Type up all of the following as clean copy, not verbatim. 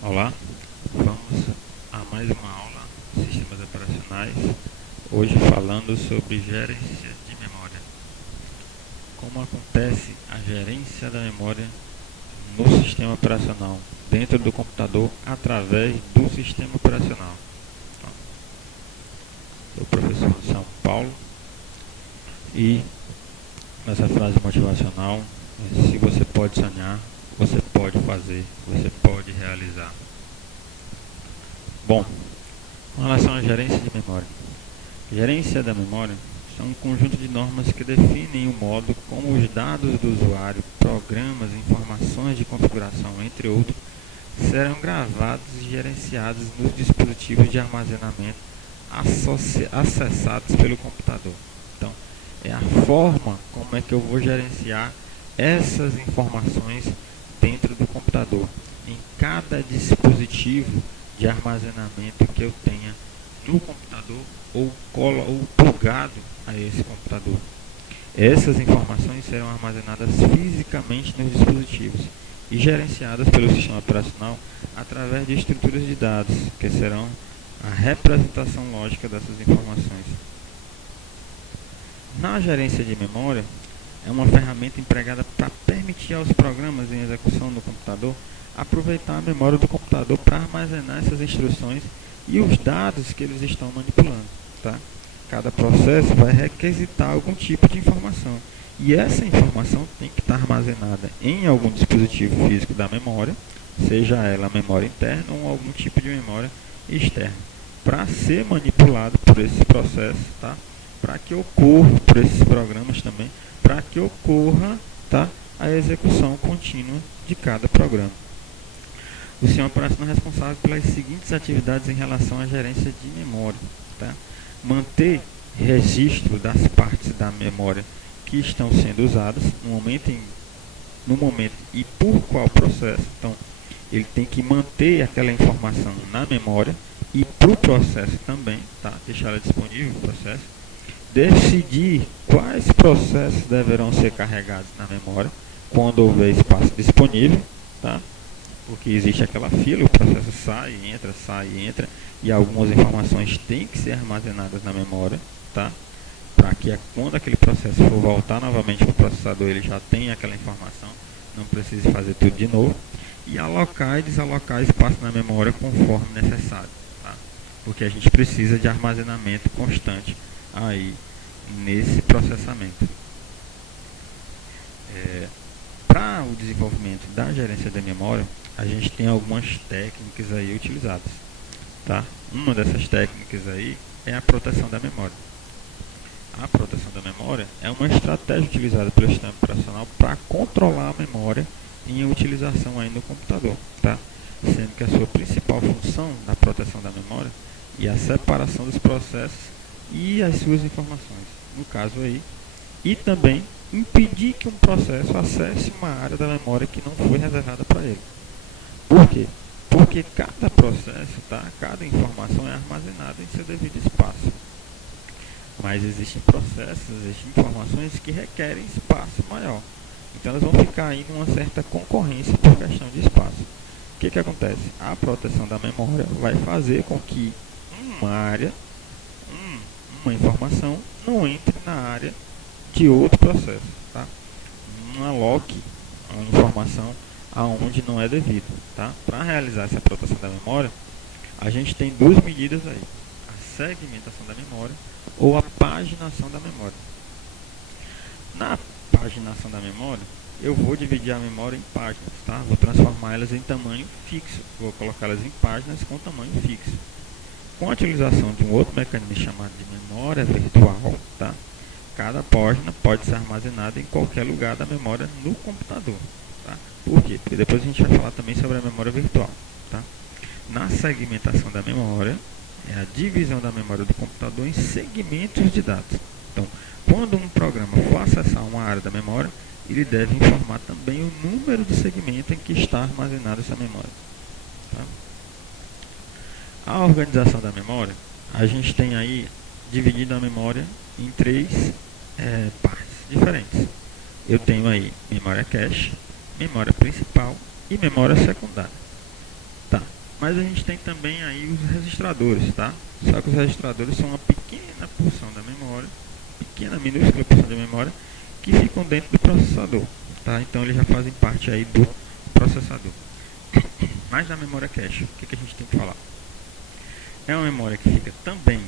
Olá, vamos a mais uma aula de sistemas operacionais, hoje falando sobre gerência de memória. Como acontece a gerência da memória no sistema operacional, dentro do computador, através do sistema operacional. Então, sou o professor de São Paulo e nessa frase motivacional, se você pode sonhar, você pode fazer, você pode realizar. Bom, com relação à gerência de memória. Gerência da memória são um conjunto de normas que definem o modo como os dados do usuário, programas, informações de configuração, entre outros, serão gravados e gerenciados nos dispositivos de armazenamento acessados pelo computador. Então, é a forma como é que eu vou gerenciar essas informações dentro do computador, em cada dispositivo de armazenamento que eu tenha no computador ou plugado a esse computador. Essas informações serão armazenadas fisicamente nos dispositivos e gerenciadas pelo sistema operacional através de estruturas de dados, que serão a representação lógica dessas informações. Na gerência de memória, é uma ferramenta empregada para permitir aos programas em execução no computador aproveitar a memória do computador para armazenar essas instruções e os dados que eles estão manipulando. Tá? Cada processo vai requisitar algum tipo de informação e essa informação tem que estar armazenada em algum dispositivo físico da memória, seja ela memória interna ou algum tipo de memória externa, para ser manipulado por esses processos, tá? Para que ocorra, por esses programas também, para que ocorra, tá, a execução contínua de cada programa. O sistema operacional é responsável pelas seguintes atividades em relação à gerência de memória. Tá? Manter registro das partes da memória que estão sendo usadas no momento e por qual processo. Então, ele tem que manter aquela informação na memória e para o processo também, tá? Deixar ela disponível para o processo. Decidir quais processos deverão ser carregados na memória quando houver espaço disponível, tá? Porque existe aquela fila, o processo sai, entra, e algumas informações têm que ser armazenadas na memória, tá? Para que quando aquele processo for voltar novamente para o processador, ele já tenha aquela informação, não precise fazer tudo de novo. E alocar e desalocar espaço na memória conforme necessário, tá? Porque a gente precisa de armazenamento constante aí nesse processamento. Para o desenvolvimento da gerência da memória, a gente tem algumas técnicas aí utilizadas, tá? Uma dessas técnicas aí é a proteção da memória. A proteção da memória é uma estratégia utilizada pelo sistema operacional para controlar a memória em utilização aí no computador, tá? Sendo que a sua principal função da proteção da memória é a separação dos processos e as suas informações, no caso aí, e também impedir que um processo acesse uma área da memória que não foi reservada para ele. Por quê? Porque cada processo, tá? Cada informação é armazenada em seu devido espaço. Mas existem processos, existem informações que requerem espaço maior. Então elas vão ficar aí numa certa concorrência por questão de espaço. O que acontece? A proteção da memória vai fazer com que uma área, uma informação, não entre na área de outro processo, tá? Não aloque a informação aonde não é devido, tá? Para realizar essa proteção da memória, a gente tem duas medidas aí: a segmentação da memória ou a paginação da memória. Na paginação da memória, eu vou dividir a memória em páginas, tá? Vou transformar elas em tamanho fixo, vou colocá-las em páginas com tamanho fixo. Com a utilização de um outro mecanismo chamado de memória virtual, tá? Cada página pode ser armazenada em qualquer lugar da memória no computador. Tá? Por quê? Porque depois a gente vai falar também sobre a memória virtual. Tá? Na segmentação da memória, é a divisão da memória do computador em segmentos de dados. Então, quando um programa for acessar uma área da memória, ele deve informar também o número de segmento em que está armazenada essa memória. Tá? A organização da memória, a gente tem aí dividido a memória em três partes diferentes. Eu tenho aí memória cache, memória principal e memória secundária. Tá. Mas a gente tem também aí os registradores, tá? Só que os registradores são uma pequena porção da memória, pequena, minúscula porção da memória, que ficam dentro do processador, tá? Então eles já fazem parte aí do processador. Mas da memória cache, o que a gente tem que falar? É uma memória que fica também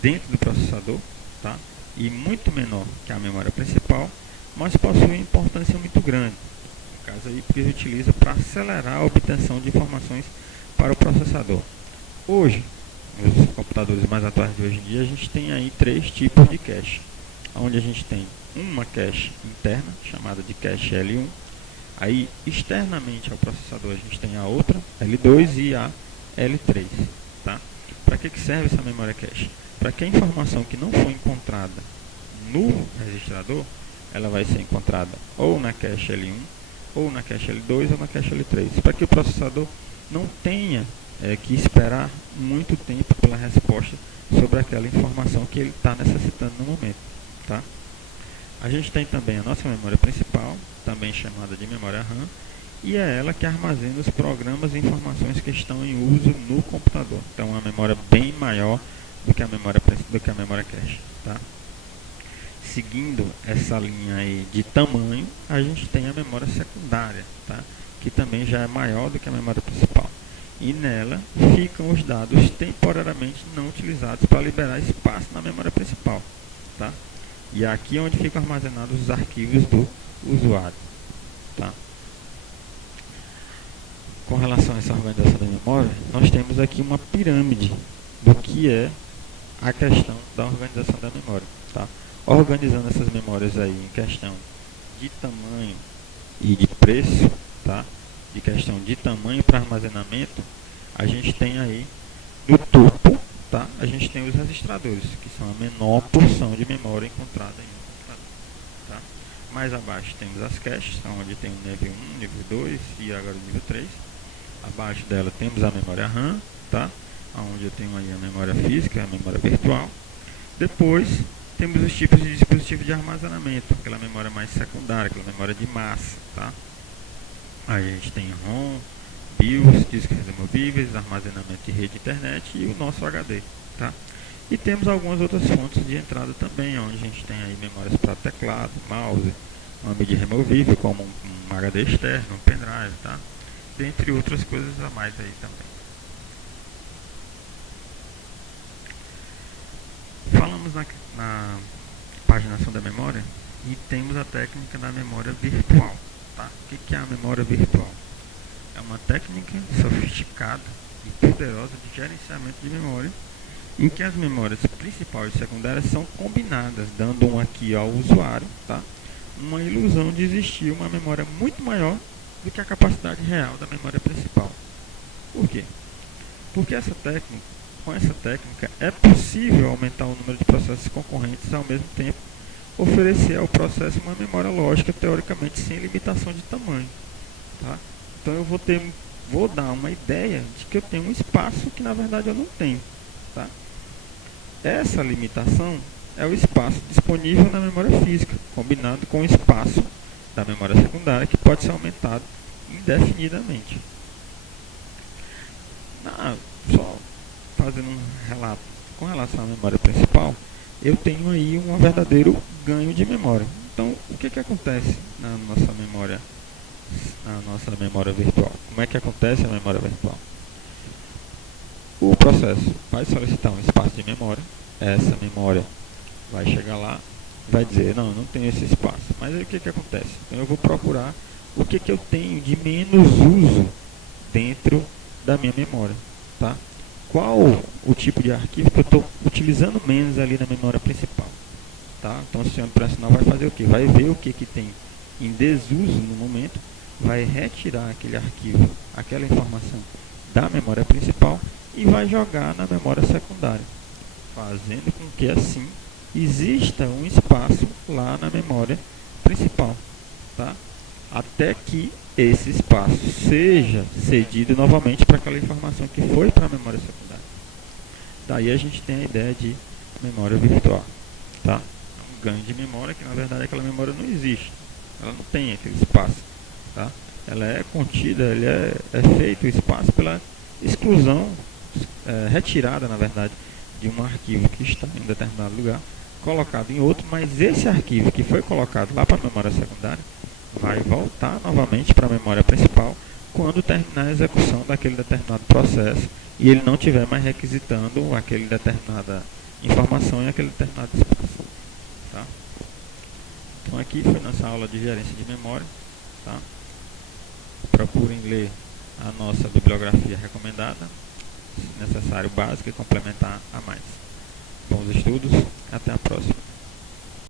dentro do processador, tá? E muito menor que a memória principal, mas possui uma importância muito grande. No caso aí, porque utiliza para acelerar a obtenção de informações para o processador. Hoje, nos computadores mais atuais de hoje em dia, a gente tem aí 3 tipos de cache, onde a gente tem uma cache interna, chamada de cache L1. Aí, externamente ao processador, a gente tem a outra, L2 e a L3. Tá? Para que serve essa memória cache? Para que a informação que não foi encontrada no registrador, ela vai ser encontrada ou na cache L1, ou na cache L2, ou na cache L3. Para que o processador não tenha que esperar muito tempo pela resposta sobre aquela informação que ele está necessitando no momento. Tá? A gente tem também a nossa memória principal, também chamada de memória RAM, e é ela que armazena os programas e informações que estão em uso no computador. Então, é uma memória bem maior do que a memória cache. Tá? Seguindo essa linha aí de tamanho, a gente tem a memória secundária, tá? Que também já é maior do que a memória principal. E nela ficam os dados temporariamente não utilizados para liberar espaço na memória principal. Tá? E é aqui onde ficam armazenados os arquivos do usuário. Tá? Com relação a essa organização da memória, nós temos aqui uma pirâmide do que é a questão da organização da memória. Tá? Organizando essas memórias aí em questão de tamanho e de preço, tá? De questão de tamanho para armazenamento, a gente tem aí no topo, tá? A gente tem os registradores, que são a menor porção de memória encontrada em um computador. Tá? Mais abaixo temos as caches, onde tem o nível 1, nível 2 e agora o nível 3. Abaixo dela temos a memória RAM, tá? Onde eu tenho aí a memória física, a memória virtual. Depois temos os tipos de dispositivo de armazenamento, aquela memória mais secundária, aquela memória de massa, tá? Aí a gente tem ROM, BIOS, discos removíveis, armazenamento de rede internet e o nosso HD, tá? E temos algumas outras fontes de entrada também, onde a gente tem aí memórias para teclado, mouse, uma mídia removível, como um HD externo, um pendrive, tá? Dentre outras coisas a mais aí também. Falamos na paginação da memória e temos a técnica da memória virtual. Tá? O que é a memória virtual? É uma técnica sofisticada e poderosa de gerenciamento de memória, em que as memórias principais e secundárias são combinadas, dando aqui ao usuário, tá? Uma ilusão de existir uma memória muito maior do que a capacidade real da memória principal. Por quê? Porque com essa técnica é possível aumentar o número de processos concorrentes e ao mesmo tempo oferecer ao processo uma memória lógica teoricamente sem limitação de tamanho. Tá? Então eu vou dar uma ideia de que eu tenho um espaço que na verdade eu não tenho. Tá? Essa limitação é o espaço disponível na memória física, combinado com o espaço da memória secundária, que pode ser aumentado indefinidamente. Só fazendo um relato com relação à memória principal, eu tenho aí um verdadeiro ganho de memória. Então, o que acontece na nossa memória virtual? Como é que acontece a memória virtual? O processo vai solicitar um espaço de memória, essa memória vai chegar lá, vai dizer, não, eu não tenho esse espaço. Mas aí o que acontece? Então eu vou procurar o que eu tenho de menos uso dentro da minha memória. Tá? Qual o tipo de arquivo que eu estou utilizando menos ali na memória principal. Tá? Então o sistema operacional vai fazer o quê? Vai ver o que tem em desuso no momento, vai retirar aquele arquivo, aquela informação da memória principal e vai jogar na memória secundária, fazendo com que assim exista um espaço lá na memória principal, tá? Até que esse espaço seja cedido novamente para aquela informação que foi para a memória secundária. Daí a gente tem a ideia de memória virtual, tá? Um ganho de memória que na verdade aquela memória não existe, ela não tem aquele espaço, tá? Ela é contida, é feito o espaço pela exclusão, retirada, na verdade, de um arquivo que está em um determinado lugar, colocado em outro, mas esse arquivo que foi colocado lá para a memória secundária vai voltar novamente para a memória principal quando terminar a execução daquele determinado processo e ele não estiver mais requisitando aquele determinada informação em aquele determinado espaço. Tá? Então aqui foi nossa aula de gerência de memória. Tá? Procurem ler a nossa bibliografia recomendada, se necessário básica e complementar a mais. Bons estudos, até a próxima.